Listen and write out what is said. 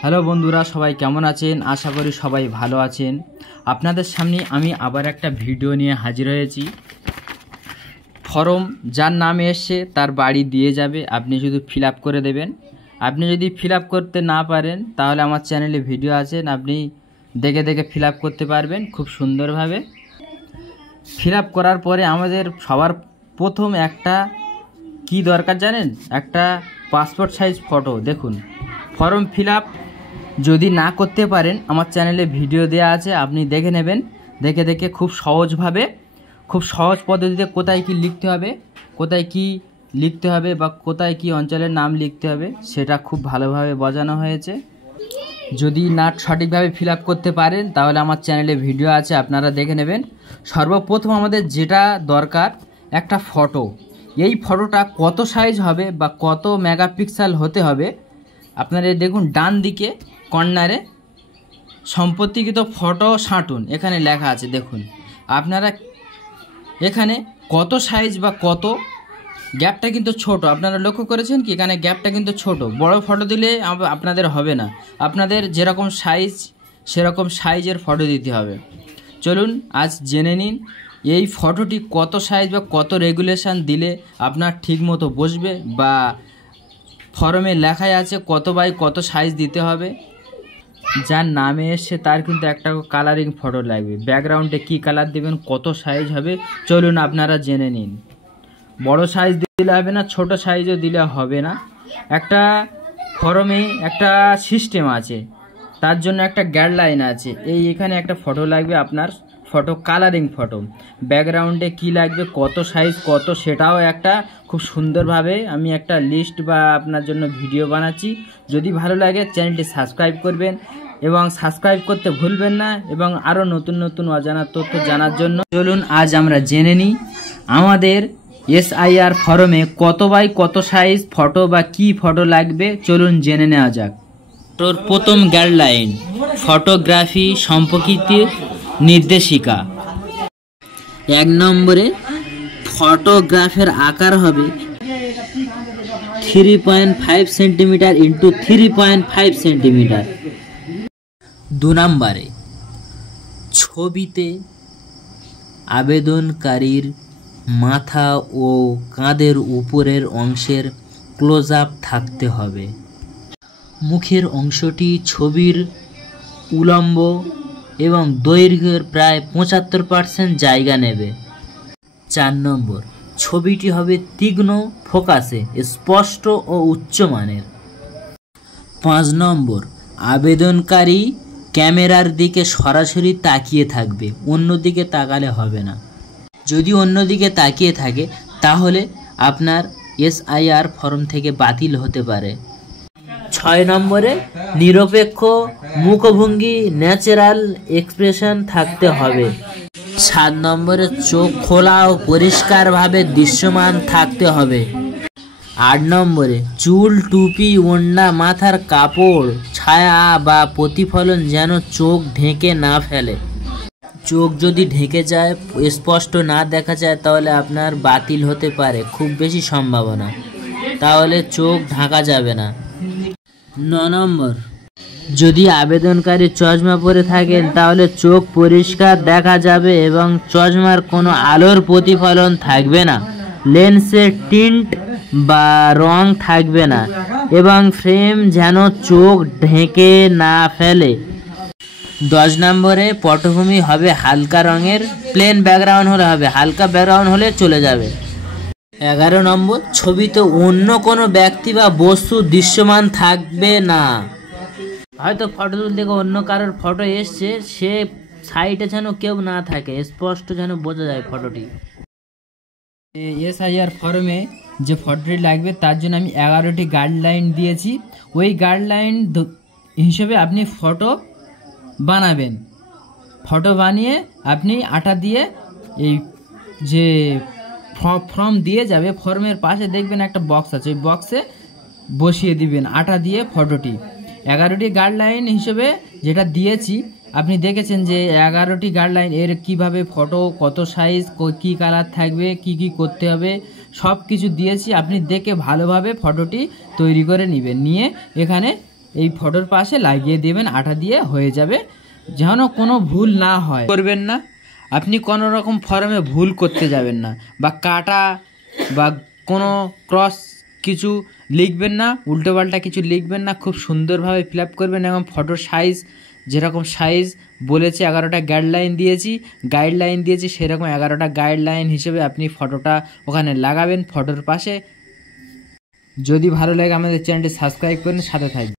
Hello বন্ধুরা, সবাই কেমন আছেন? আশা করি সবাই ভালো আছেন। আপনাদের সামনে আমি আবার একটা ভিডিও নিয়ে হাজির হয়েছি। ফর্ম যার নামে এসছে তার বাড়ি দিয়ে যাবে, আপনি শুধু ফিল আপ করে দেবেন। আপনি যদি ফিল আপ করতে না পারেন তাহলে আমার চ্যানেলে ভিডিও আছে, আপনি দেখে দেখে ফিল আপ করতে পারবেন খুব সুন্দরভাবে। ফিল আপ করার পরে আমাদের সবার প্রথম একটা কি দরকার জানেন? একটা পাসপোর্ট সাইজ ফটো। দেখুন, ফর্ম ফিল আপ যদি না করতে পারেন আমার চ্যানেলে ভিডিও দেওয়া আছে, আপনি দেখে নেবেন। দেখে দেখে খুব সহজভাবে, খুব সহজ পদ্ধতিতে কোথায় কি লিখতে হবে বা কোথায় কি অঞ্চলের নাম লিখতে হবে সেটা খুব ভালোভাবে বোঝানো হয়েছে। যদি না সঠিকভাবে ফিল আপ করতে পারেন তাহলে আমার চ্যানেলে ভিডিও আছে, আপনারা দেখে নেবেন। সর্বপ্রথম আমাদের যেটা দরকার একটা ফটো। এই ফটোটা কত সাইজ হবে বা কত মেগাপিক্সেল হতে হবে, আপনারা দেখুন ডান দিকে কর্নারে সম্পত্তিকৃত ফটো সাঁটুন, এখানে লেখা আছে। দেখুন আপনারা এখানে কত সাইজ বা কত, গ্যাপটা কিন্তু ছোট, আপনারা লক্ষ্য করেছেন কি? এখানে গ্যাপটা কিন্তু ছোট। বড় ফটো দিলে আপনাদের হবে না, আপনাদের যেরকম সাইজ সেরকম সাইজের ফটো দিতে হবে। চলুন আজ জেনে নিন এই ফটোটি কত সাইজ বা কত রেগুলেশন দিলে আপনার ঠিক মতো বসবে, বা ফর্মে লেখাই আছে কত বাই কত সাইজ দিতে হবে। যার নামে এসছে তার কিন্তু একটা কালারিং ফটো লাগবে, ব্যাকগ্রাউন্ডে কি কালার দেবেন, কত সাইজ হবে, চলুন আপনারা জেনে নিন। বড় সাইজ দিলে হবে না, ছোট সাইজও দিলে হবে না। একটা ফর্মে একটা সিস্টেম আছে, তার জন্য একটা গাইডলাইন আছে। এখানে একটা ফটো লাগবে আপনার, ফটো কালারিং ফটো। ব্যাকগ্রাউন্ডে কি লাগবে, কত সাইজ কত, সেটাও একটা খুব সুন্দরভাবে আমি একটা লিস্ট বা আপনার জন্য ভিডিও বানাচ্ছি। যদি ভালো লাগে চ্যানেলটি সাবস্ক্রাইব করবেন এবং সাবস্ক্রাইব করতে ভুলবেন না, এবং আরও নতুন নতুন অজানা তথ্য জানার জন্য চলুন আজ আমরা জেনে নিই আমাদের SIR ফর্মে কত বাই কত সাইজ ফটো বা কি ফটো লাগবে। চলুন জেনে নেওয়া যাক। ফটোর প্রথম গাইডলাইন, ফটোগ্রাফি সম্পর্কিত নির্দেশিকা। 1 নম্বরে ফটোগ্রাফের আকার হবে 3.5 সেন্টিমিটার ইন্টু 3.5 সেন্টিমিটার। 2 নম্বরে ছবিতে আবেদনকারীর মাথা ও কাঁধের উপরের অংশের ক্লোজ আপ থাকতে হবে। মুখের অংশটি ছবির উলম্ব এবং দৈর্ঘ্যের প্রায় 75% জায়গা নেবে। 4 নম্বর ছবিটি হবে তীক্ষ্ণ ফোকাসে, স্পষ্ট ও উচ্চমানের। 5 নম্বর আবেদনকারী ক্যামেরার দিকে সরাসরি তাকিয়ে থাকবে, অন্যদিকে তাকালে হবে না। যদি অন্যদিকে তাকিয়ে থাকে তাহলে আপনার SIR ফর্ম থেকে বাতিল হতে পারে। 6 নম্বরে নিরপেক্ষ মুখভঙ্গি, ন্যাচারাল এক্সপ্রেশন থাকতে হবে। 7 নম্বরে চোখ খোলা ও পরিষ্কারভাবে দৃশ্যমান থাকতে হবে। 8 নম্বরে চুল, টুপি, ওড়না, মাথার কাপড়, ছায়া বা প্রতিফলন যেন চোখ ঢেকে না ফেলে। চোখ যদি ঢেকে যায়, স্পষ্ট না দেখা যায় তাহলে আপনার বাতিল হতে পারে, খুব বেশি সম্ভাবনা, তাহলে চোখ ঢাকা যাবে না। 9 নম্বর যদি আবেদনকারী চশমা পরে থাকেন তাহলে চোখ পরিষ্কার দেখা যাবে এবং চশমার কোনো আলোর প্রতিফলন থাকবে না, লেন্সের টিন্ট বা রং থাকবে না এবং ফ্রেম যেন চোখ ঢেকে না ফেলে। 10 নম্বরে পটভূমি হবে হালকা রঙের, প্লেন ব্যাকগ্রাউন্ড হলে হবে, হালকা ব্যাকগ্রাউন্ড হলে চলে যাবে। 11 নম্বর ছবিতে অন্য কোনো ব্যক্তি বা বস্তু দৃশ্যমান থাকবে না। হয়তো ফটো তুলতে অন্য কারোর ফটো এসছে, সে সাইডে যেন কেউ না থাকে, স্পষ্ট যেন বোঝা যায় ফটোটি। SIR ফর্মে যে ফটোটি লাগবে তার জন্য আমি 11টি গাইডলাইন দিয়েছি। ওই গাইডলাইন হিসেবে আপনি ফটো বানাবেন। ফটো বানিয়ে আপনি আঠা দিয়ে এই যে ফর্ম দিয়ে যাবে, ফর্মের পাশে দেখবেন একটা বক্স আছে, ওই বক্সে বসিয়ে দিবেন আঠা দিয়ে ফটোটি। 11টি গাইডলাইন হিসেবে যেটা দিয়েছি আপনি দেখেছেন যে 11টি গাইডলাইন, এর কিভাবে ফটো, কত সাইজ, কি কালার থাকবে, কি কি করতে হবে, সব কিছু দিয়েছি। আপনি দেখে ভালোভাবে ফটোটি তৈরি করে নেবেন, নিয়ে এখানে এই ফটোর পাশে লাগিয়ে দেবেন, আঠা দিয়ে হয়ে যাবে, যেন কোনো ভুল না হয়। করবেন না, আপনি কোনো রকম ফর্মে ভুল করতে যাবেন না, বা কাটা বা কোনো ক্রস কিছু লিখবেন না, উল্টোপাল্টা কিছু লিখবেন না, খুব সুন্দরভাবে ফিল আপ করবেন। এবং ফটোর সাইজ যেরকম সাইজ বলেছে 11টা গাইডলাইন দিয়েছি সেরকম 11টা গাইডলাইন হিসেবে আপনি ফটোটা ওখানে লাগাবেন ফটোর পাশে। যদি ভালো লাগে আমাদের চ্যানেলটি সাবস্ক্রাইব করুন, সাথে থাকবেন।